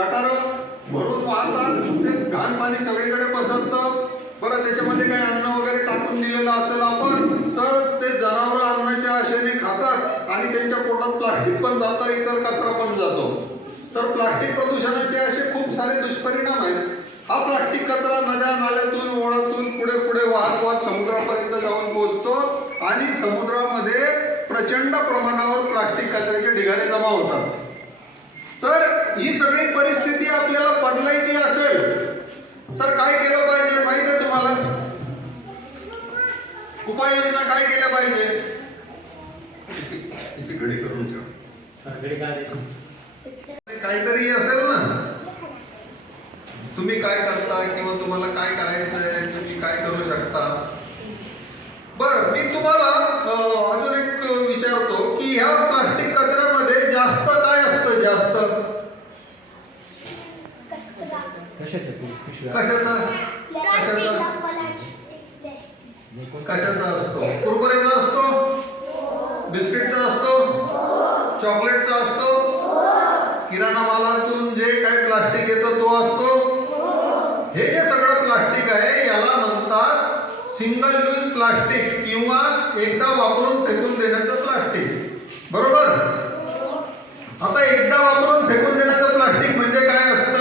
गटार भरून वाहतात. ते घाण पाणी सगळीकडे पसरतं. बरं त्याच्यामध्ये काही अन्न वगैरे टाकून दिलेलं असेल आपण तर ते जनावर अन्नाच्या आशेने खातात आणि त्यांच्या पोटात प्लास्टिक पण जातं इतर कचरा पण जातो. तर प्लास्टिक प्रदूषणाचे असे खूप सारे दुष्परिणाम आहेत. हा प्लास्टिक कचरा नद्या नाल्यातून ओळातून पुढे पुढे वाहत वाहत समुद्रापर्यंत जाऊन पोहोचतो आणि समुद्रामध्ये प्रचंड प्रमाणावर प्लास्टिक कचऱ्याचे ढिगारे जमा होतात. तर ही सगळी परिस्थिती आपल्याला बदलायची असेल तर काय केलं पाहिजे माहीत आहे तुम्हाला? उपाययोजना काय केल्या पाहिजे? घडी करून ठेवा. काहीतरी असेल ना? तुम्ही काय करता किंवा तुम्हाला काय करायचं आहे तुम्ही काय करू शकता बरं मी तुम्हाला अं, अजून एक विचारतो की ह्या प्लास्टिक कचऱ्यामध्ये जास्त काय असतं जास्त कशाचा कशाचा? कशाचा? असतो? कुरकुरेचा असतो? बिस्किटचा असतो? चॉकलेटचा असतो? किराणा मालातून जे काही प्लास्टिक येतं तो असतो? हे जे सगळं प्लास्टिक आहे याला म्हणतात सिंगल यूज प्लास्टिक किंवा एकदा वापरून फेकून देण्याचं प्लास्टिक बरोबर आता एकदा वापरून फेकून देण्याचं प्लास्टिक म्हणजे काय असतं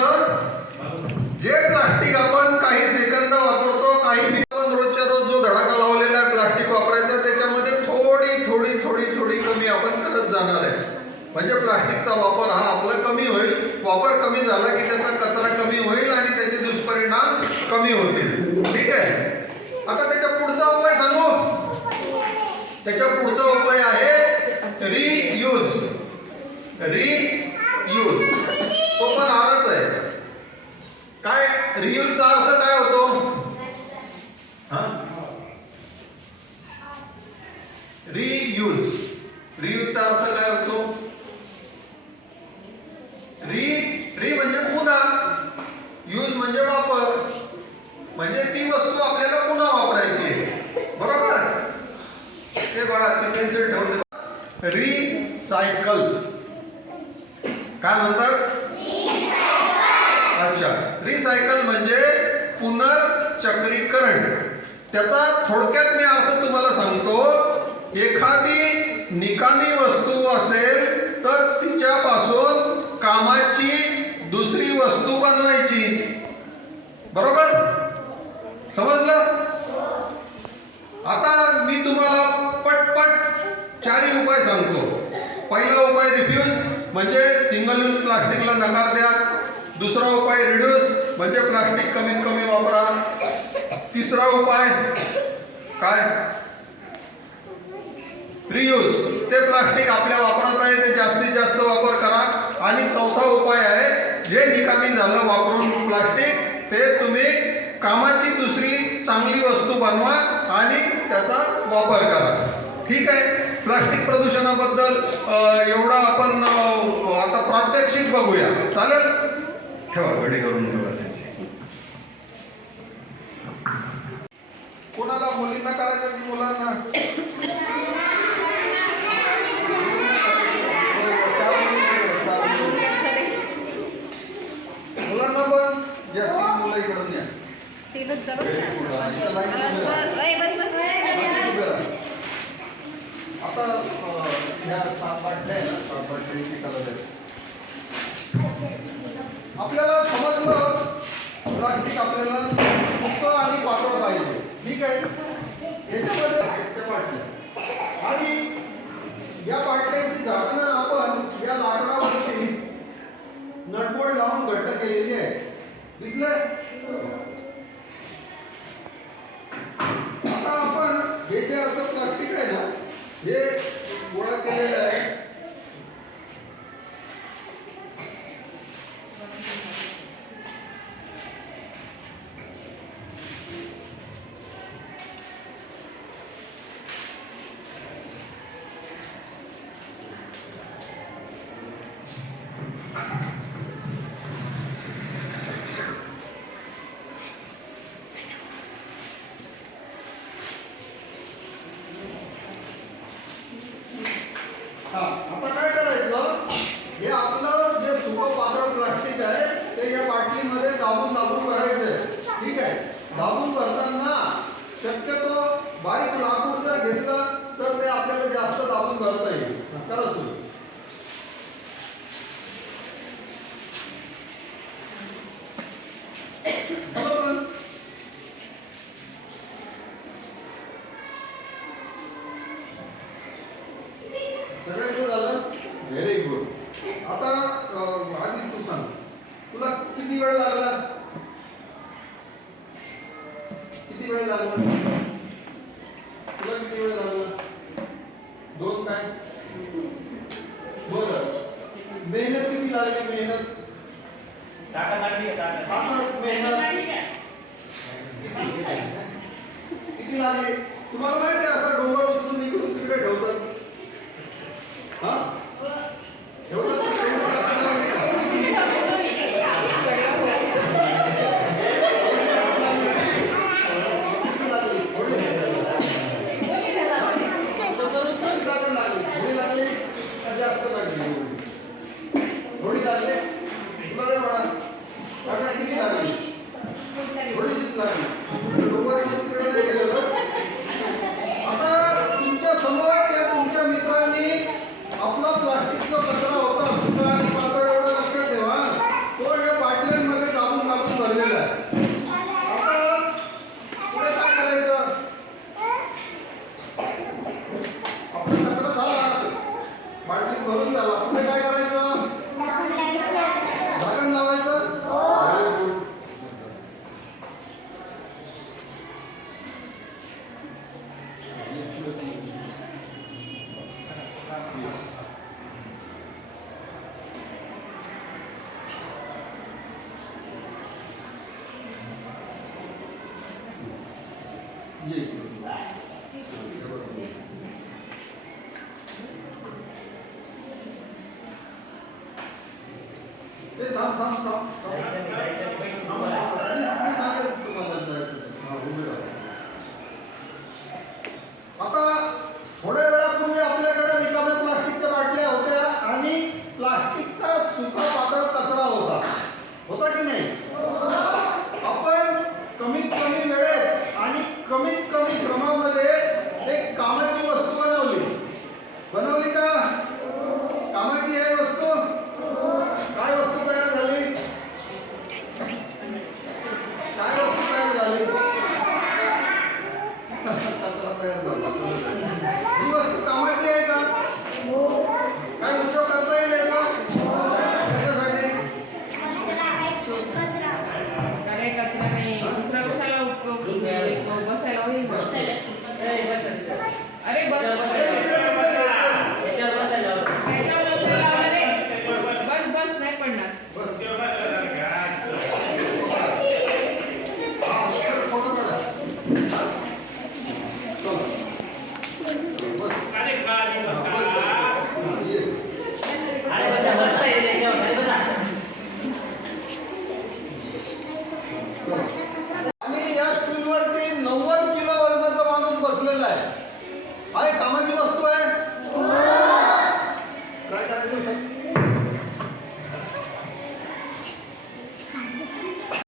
जे प्लास्टिक आपण काही सेकंद वापरतो काही मिनिटं आपण रोजच्या रोज जो धडाका लावलेला आहे प्लास्टिक वापरायचा त्याच्यामध्ये थोडी थोडी थोडी थोडी कमी आपण करत जाणार आहे म्हणजे प्लास्टिकचा वापर हा आपला कमी होईल वापर कमी झाला की त्याचा कचरा कमी होईल आणि त्याचे दुष्परिणाम कमी होतील. ठीक आहे? आता त्याच्या पुढचा उपाय सांगू? त्याच्या पुढचा उपाय आहे रियूज रियूज तो पण आरच आहे काय रियूजचा अर्थ काय होतो हा? रियूज रियूजचा अर्थ काय होतो री री म्हणजे पुन्हा यूज म्हणजे वापर म्हणजे ती वस्तू आपल्याला पुन्हा वापरायची आहे बरोबर ते बाळा ते पेन्सिल ठेवून दे. रिसायकल काय म्हणतात? अच्छा. रिसायकल म्हणजे पुनर्चक्रीकरण. त्याचा थोडक्यात मी अर्थ तुम्हाला सांगतो. एखादी निकामी वस्तू असेल तर तिच्यापासून कामाची दुसरी वस्तू बनवायची. बरोबर? समजलं? आता मी तुम्हाला पटपट चारही उपाय सांगतो. पहिला उपाय रिफ्यूज म्हणजे सिंगल यूज प्लास्टिकला नकार द्या. दुसरा उपाय रिड्यूस म्हणजे प्लास्टिक कमीत कमी वापरा. तिसरा उपाय काय? रियूज ते प्लास्टिक आपल्या वापरात आहे ते जास्तीत जास्त वापर करा. आणि चौथा उपाय आहे जे निकामी झालं वापरून प्लास्टिक ते तुम्ही कामाची दुसरी चांगली वस्तू बनवा आणि त्याचा वापर करा. ठीक आहे? प्लास्टिक प्रदूषणाबद्दल एवढा आपण आता प्रात्यक्षिक बघूया. चालेल? ठेवा घडी करून ठेवा. कोणाला मुलींना करायचं की मुलांना? मुलांना पण? या तीन मुलं इकडून या. हे आपलं जे सुपं प्लास्टिक आहे ते या बाटलीमध्ये दाबून दाबून करायचं आहे ठीक आहे? दाबून करताना शक्यतो बारीक लाकूड जर घेतलं तर ते आपल्याला जास्त दाबून करता येईल. खरंच किती वेळ लागला? किती वेळ लागला? तुला किती वेळ लागला. दोन काय? बर. मेहनत किती लागली मेहनत? मेहनत. किती लागले? तुम्हाला माहिती असं डोंगर उचलून इकडून तिकडे ठेवतात. हा? Kochkopf. Ja.